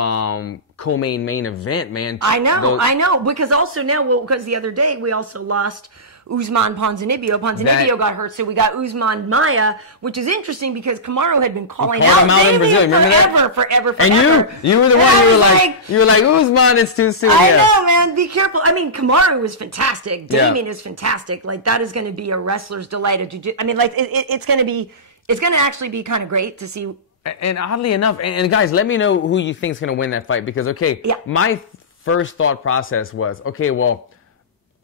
co-main event, man. I know. Because also now, because the other day we also lost Usman Ponzinibbio. Ponzinibbio got hurt, so we got Usman Maia, which is interesting because Kamaru had been calling out Damian forever. And you were the one, you were like, Usman, it's too soon. I know, man, be careful. I mean, Kamaru was fantastic. Damian is fantastic. Like, that is going to be a wrestler's delight. I mean, like, it's going to actually be kind of great to see. And oddly enough, and guys, let me know who you think is going to win that fight, because, my first thought process was,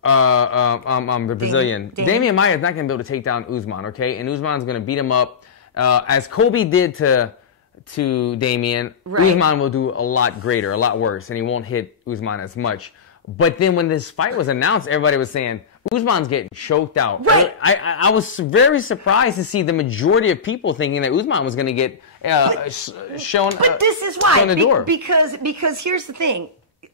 the Brazilian. Damian Maia is not going to be able to take down Usman, okay? And Usman's going to beat him up. As Kobe did to Damian, Usman will do a lot greater, a lot worse, and he won't hit Usman as much. But then when this fight was announced, everybody was saying, Usman's getting choked out. Right. I was very surprised to see the majority of people thinking that Usman was going to get shown But this is why. The door. Because here's the thing.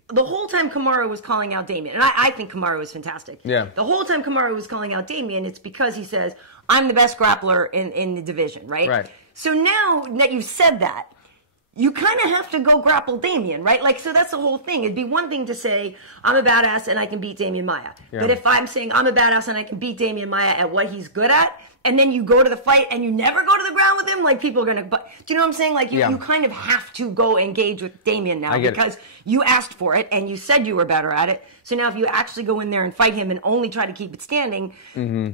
The whole time Kamaru was calling out Damian, and I think Kamaru was fantastic. Yeah. The whole time Kamaru was calling out Damian, it's because he says, I'm the best grappler in the division, right? Right. So now that you've said that, you kind of have to go grapple Damian, right? Like, so that's the whole thing. It'd be one thing to say, I'm a badass and I can beat Damian Maia. Yeah. But if I'm saying I'm a badass and I can beat Damian Maia at what he's good at, and then you go to the fight and you never go to the ground with him, like, people are going to... Do you know what I'm saying? Like, you kind of have to go engage with Damian now because you asked for it and you said you were better at it. So now if you actually go in there and fight him and only try to keep it standing... Mm-hmm.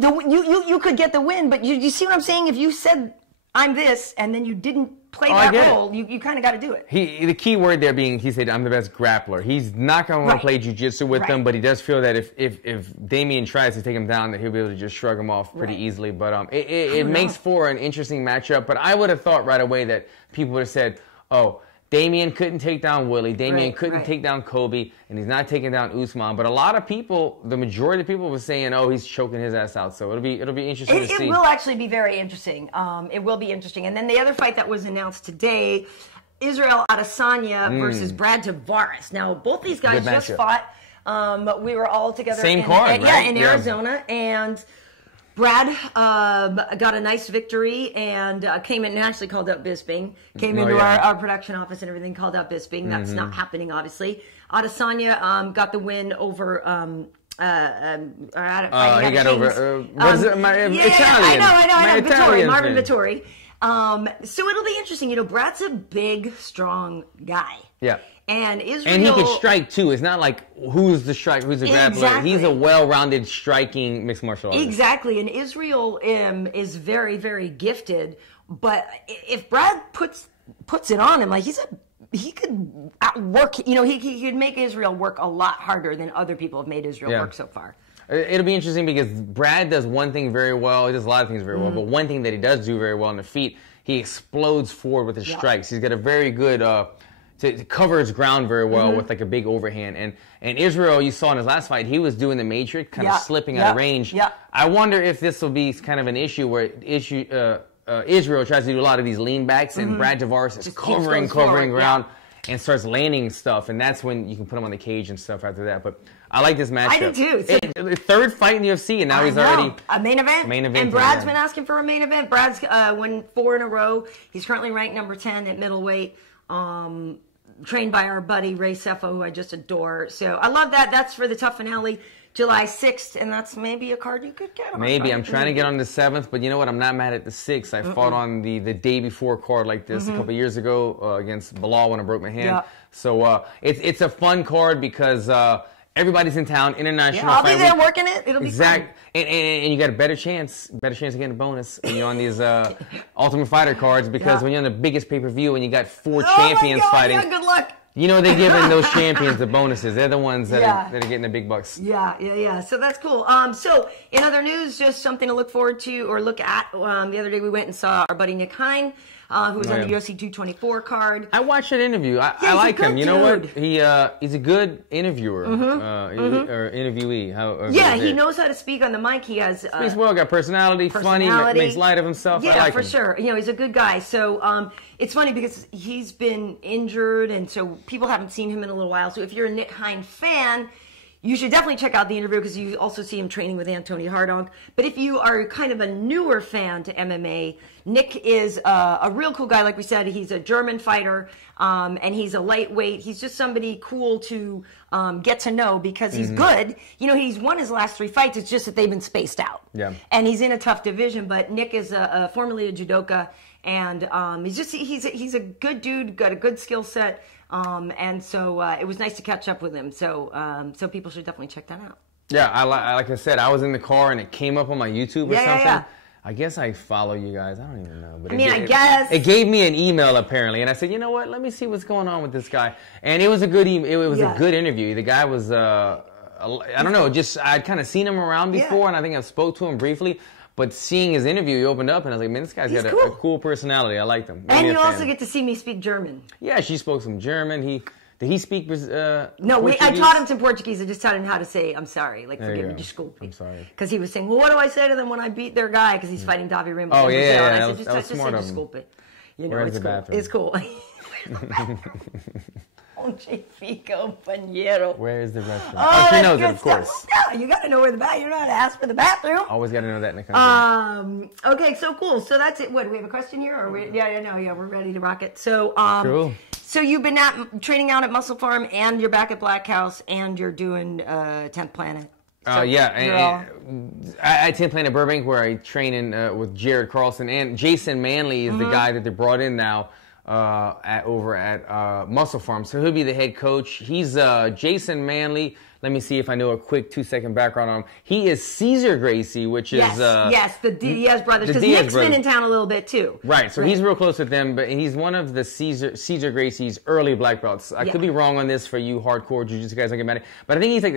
You could get the win, but you see what I'm saying? If you said... I'm this, and then you didn't play that role, you kind of got to do it. The key word there being, he said, I'm the best grappler. He's not going to want to play jiu-jitsu with them, but he does feel that if Damian tries to take him down, that he'll be able to just shrug him off pretty easily. But it makes for an interesting matchup. But I would have thought right away that people would have said, oh, Damian couldn't take down Willie. Damian couldn't take down Kobe, and he's not taking down Usman. But a lot of people, the majority of people, were saying, "Oh, he's choking his ass out." So it'll be interesting to see. It will actually be very interesting. It will be interesting. And then the other fight that was announced today, Israel Adesanya versus Brad Tavares. Now, both these guys just fought. We were all together. Same card, right? In Arizona, and Brad got a nice victory and came in and actually called out Bisping. Came into our production office and everything, called out Bisping. That's not happening, obviously. Adesanya got the win over... he got over... Italian. I know. Marvin Vittori. So it'll be interesting. You know, Brad's a big, strong guy. Yeah. And Israel... And he can strike, too. It's not like who's the striker, who's the grappler. He's a well-rounded, striking mixed martial artist. Exactly. And Israel is very, very gifted. But if Brad puts it on him, like, he could work... You know, he could make Israel work a lot harder than other people have made Israel work so far. It'll be interesting because Brad does one thing very well. He does a lot of things very well. But one thing that he does do very well on the feet, he explodes forward with his strikes. He's got a very good... to cover his ground very well with like a big overhand. And Israel, you saw in his last fight, he was doing the matrix, kind of slipping out of range. Yeah. I wonder if this will be kind of an issue where Israel tries to do a lot of these lean backs and Brad Tavares is covering ground and starts landing stuff. And that's when you can put him on the cage and stuff after that. But I like this matchup. I do too. Third fight in the UFC, and now he's already... A main event. And Brad's been asking for a main event. Brad's won 4 in a row. He's currently ranked number 10 at middleweight. Trained by our buddy Ray Cepho, who I just adore. So I love that. That's for the Tough Finale, July 6th, and that's maybe a card you could get on. Maybe. I'm trying to get on the 7th, but you know what? I'm not mad at the 6th. I fought on the day before card like this a couple years ago against Bilal when I broke my hand. Yeah. So it's a fun card because everybody's in town, international. I'll be there working it. It'll be fun. And you got a better chance of getting a bonus when you're on these Ultimate Fighter cards because when you're on the biggest pay-per-view and you got 4 champions fighting. Yeah, good luck. You know they're giving those champions the bonuses. They're the ones that are getting the big bucks. Yeah. So that's cool. So in other news, just something to look forward to or look at. The other day we went and saw our buddy Nick Hein, who was on the UFC 224 card. I watched that interview. I like him. You know what? He's a good interviewer or interviewee. He knows how to speak on the mic. He has speaks well. Got personality. Funny. Makes light of himself. Yeah, I like for him. Sure. You know, he's a good guy. So it's funny because he's been injured, and so people haven't seen him in a little while. So if you're a Nick Hein fan, you should definitely check out the interview because you also see him training with Antoni Hardonk. But if you are kind of a newer fan to MMA, Nick is a real cool guy. Like we said, he's a German fighter, and he's a lightweight. He's just somebody cool to get to know because he's good. You know, he's won his last 3 fights. It's just that they've been spaced out. Yeah. And he's in a tough division. But Nick is formerly a judoka, and he's a good dude, got a good skill set. And so it was nice to catch up with him. So people should definitely check that out. Yeah, like I said, I was in the car and it came up on my YouTube or something. Yeah. I guess I follow you guys. I don't even know. But I guess. It gave me an email apparently, and I said, you know what? Let me see what's going on with this guy. And it was a good email. It was a good interview. The guy was, I don't know, just I'd kind of seen him around before, and I think I spoke to him briefly. But seeing his interview, he opened up, and I was like, man, this guy's got a cool personality. I liked him. And you also get to see me speak German. Yeah, she spoke some German. Did he speak No, I taught him some Portuguese. I just taught him how to say, I'm sorry. Like, forgive me, desculpe. I'm sorry. Because he was saying, well, what do I say to them when I beat their guy? Because he's fighting Davi Ramos. Oh, yeah. And I said, just say desculpe. You know, it's cool. It's cool. Ponche Fico Pañero. Where is the restroom? Oh, she knows it, of course. Yeah, you got to know where the bathroom. You know how to ask for the bathroom. Always got to know that in the country. Okay, so cool. So that's it. What, do we have a question here? Or yeah, we're ready to rock it. So, cool. So you've been training out at Muscle Farm, and you're back at Black House, and you're doing 10th Planet. So yeah, I 10th Planet Burbank, where I train with Jared Carlson, and Jason Manley is the guy that they brought in now over at Muscle Farm. So he'll be the head coach. He's Jason Manley. Let me see if I know a quick 2-second background on him. He is Cesar Gracie, which is... the Diaz brothers. Because Nick's been in town a little bit, too. Right, so he's real close with them, but he's one of the Cesar Gracie's early black belts. I could be wrong on this for you hardcore jiu-jitsu guys, don't get mad at me, but I think he's like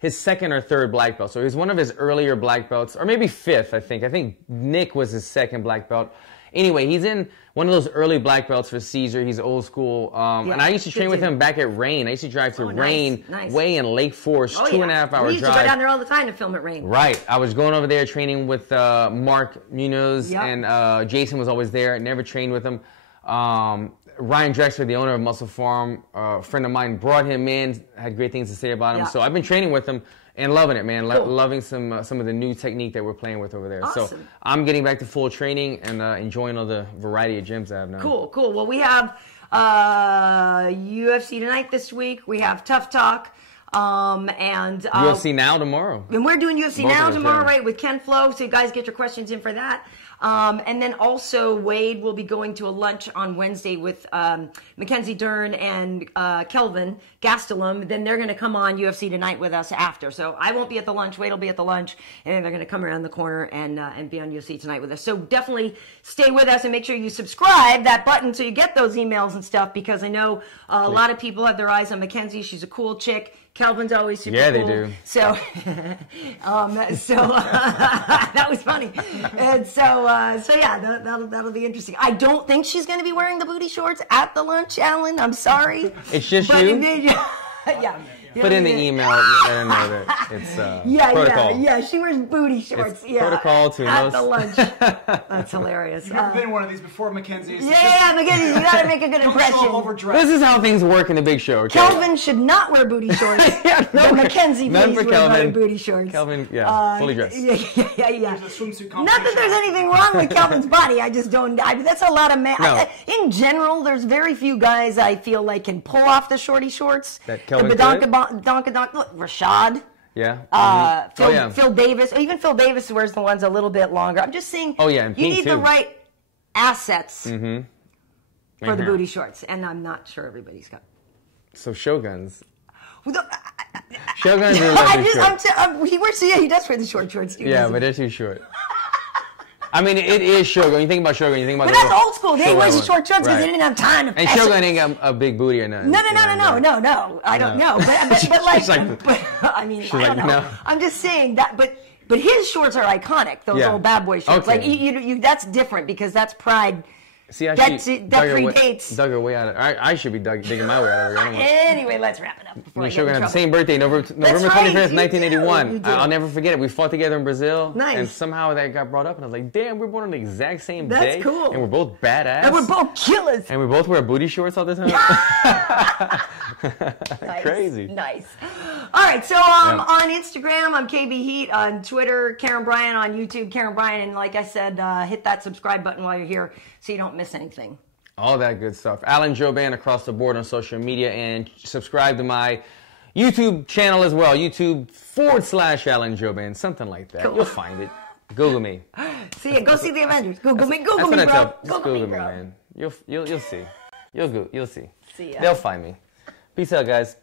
his second or third black belt. So he's one of his earlier black belts, or maybe fifth, I think. I think Nick was his second black belt. Anyway, he's in one of those early black belts for Cesar. He's old school. And I used to train with him back at Rain. I used to drive to Rain, way in Lake Forest, 2.5 hour drive. We used to go down there all the time to film at Rain. Right. I was going over there training with Mark Munoz, and Jason was always there. Never trained with him. Ryan Drexler, the owner of Muscle Farm, a friend of mine, brought him in, had great things to say about him. So I've been training with him. And loving it, man. Loving some of the new technique that we're playing with over there. Awesome. So I'm getting back to full training and enjoying all the variety of gyms I have now. Cool. Well, we have UFC tonight this week. We have Tough Talk. And UFC Now tomorrow. And we're doing UFC Now tomorrow, right, with Ken Flo. So you guys get your questions in for that. And then also Wade will be going to a lunch on Wednesday with Mackenzie Dern and Kelvin Gastelum. Then they're going to come on UFC Tonight with us after. So I won't be at the lunch. Wade will be at the lunch. And then they're going to come around the corner and be on UFC Tonight with us. So definitely stay with us and make sure you subscribe that button so you get those emails and stuff, because I know a lot of people have their eyes on Mackenzie. She's a cool chick. Kelvin's always super cool. They do. So, that was funny. And so yeah, that'll be interesting. I don't think she's going to be wearing the booty shorts at the lunch, Alan. I'm sorry. It's just you? Yeah. Put in the email, let her know that it's protocol. Yeah, she wears booty shorts. It's protocol to at the lunch. That's hilarious. You've never been one of these before, Mackenzie. Mackenzie, you got to make a good impression. This is how things work in the big show. Okay? Kelvin should not wear booty shorts. But Mackenzie please wear booty shorts. Kelvin, fully dressed. Yeah. There's a swimsuit competition. Not that there's anything wrong with Kelvin's body. I just don't. That's a lot of men. No. In general, there's very few guys I feel like can pull off the shorty shorts. That Kelvin Look, Rashad. Yeah. Phil Davis. Even Phil Davis wears the ones a little bit longer. I'm just saying. Oh yeah, and you need the right assets for the here. booty shorts, and I'm not sure everybody's got. So Shoguns. Shoguns he does wear the short shorts too. Yeah, but they're too short. I mean, it is Shogun. You think about Shogun, you think about. But that's old school. They wear the short shorts because they didn't have time to. And Shogun ain't got a big booty or nothing. No. I don't know. But like, I mean, I don't know. No. I'm just saying that. But his shorts are iconic. Those old bad boy shorts. Okay. Like you, that's different because that's pride. See, that predates. Dug her way out of I should be digging my way out of her. Anyway, let's wrap it up. We're sure going to have the same birthday, November 25th, 1981. I'll never forget it. We fought together in Brazil. Nice. And somehow that got brought up, and I was like, damn, we're born on the exact same day. That's cool. And we're both badass. And we're both killers. And we both wear booty shorts all the time. Nice. Crazy. Nice. All right, so on Instagram, I'm KB Heat. On Twitter, Karyn Bryant. On YouTube, Karyn Bryant. And like I said, hit that subscribe button while you're here so you don't miss anything. All that good stuff. Alan Jouban across the board on social media, and subscribe to my YouTube channel as well. YouTube.com/Alan Jouban, something like that. Cool. You'll find it. Google me. Go see the Avengers. Google me, bro. Just Google me, man. You'll see. You'll see. See ya. They'll find me. Peace out, guys.